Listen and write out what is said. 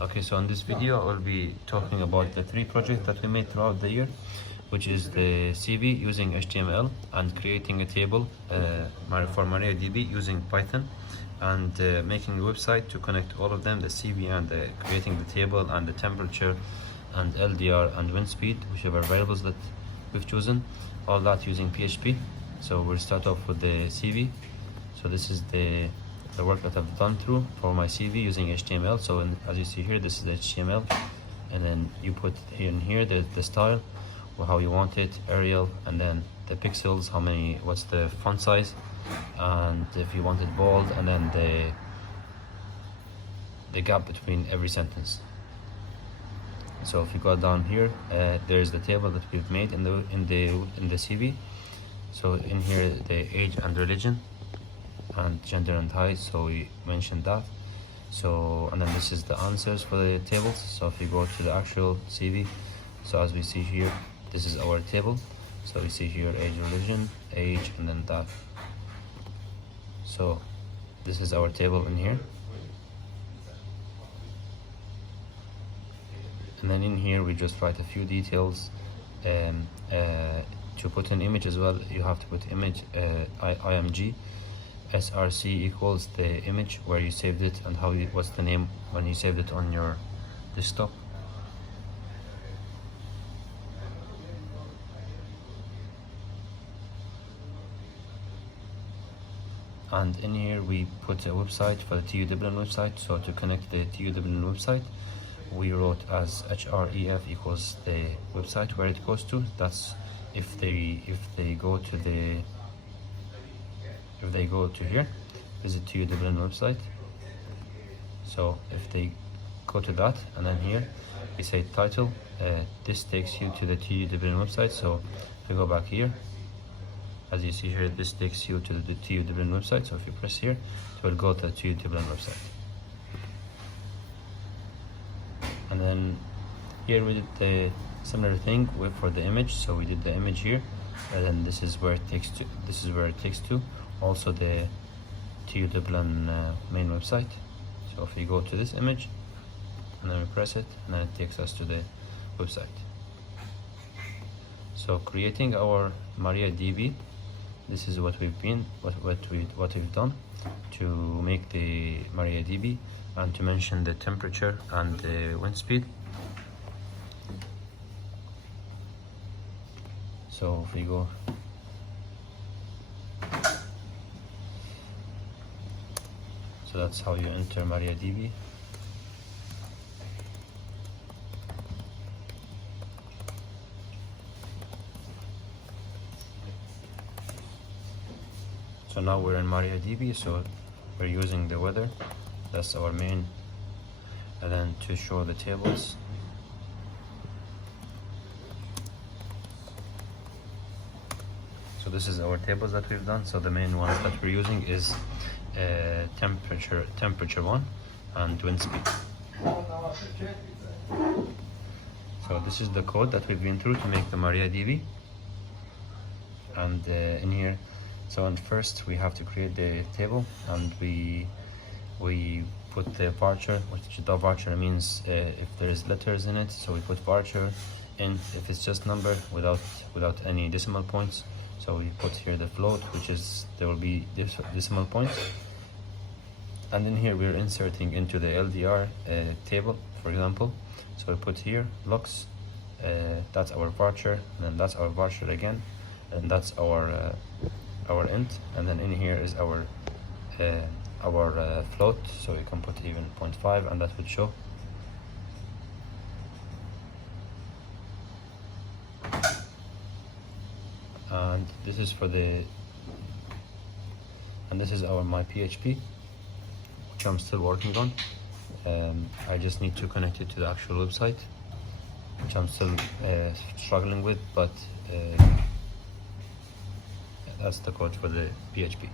Okay, so in this video I'll be talking about the 3 projects that we made throughout the year, which is the CV using HTML and creating a table for MariaDB using Python, and making a website to connect all of them, the CV and creating the table and the temperature and LDR and wind speed, whichever variables that we've chosen, all that using PHP. So we'll start off with the CV. So this is the work that I've done through for my CV using HTML. So as you see here, this is the HTML, and then you put here the style, or how you want it, Arial, and then the pixels, what's the font size, and if you want it bold, and then the gap between every sentence. So if you go down here, there's the table that we've made in the CV. So in here, the age and religion and gender and height, so we mentioned that. So, and then this is the answers for the tables. So if you go to the actual CV, so as we see here, this is our table. So we see here age, religion, age, and then that. So this is our table in here. And then in here we just write a few details. To put an image as well, you have to put image img src equals the image where you saved it and what's the name when you saved it on your desktop. And in here we put a website for the TU Dublin website. So to connect the TU Dublin website, we wrote as href equals the website where it goes to. That's if they go to here, visit TU Dublin website. So if they go to that, and then here we say title, this takes you to the TU Dublin website. So if we go back here, as you see here, this takes you to the TU Dublin website. So if you press here, it will go to the TU Dublin website. And then here we did the similar thing for the image. So we did the image here, and then this is where it takes to. Also the TU Dublin main website. So if we go to this image, and then we press it, and then it takes us to the website. So creating our MariaDB, this is what we've done to make the MariaDB, and to mention the temperature and the wind speed. So if we go, so that's how you enter MariaDB. So now we're in MariaDB, so we're using the weather, that's our main, and then to show the tables. So this is our tables that we've done. So the main ones that we're using is temperature 1 and wind speed. So this is the code that we've been through to make the MariaDB. And in here, so and first we have to create the table, and we put the varchar, which the varchar means if there is letters in it. So we put varchar in if it's just number without any decimal points. So we put here the float, which is there will be decimal points. And in here we're inserting into the LDR table, for example. So we put here lux, that's our varchar, and then that's our varchar again, and that's our int, and then in here is our float. So you can put even 0.5, and that would show. And this is this is my PHP, which I'm still working on. I just need to connect it to the actual website, which I'm still struggling with, but that's the code for the PHP.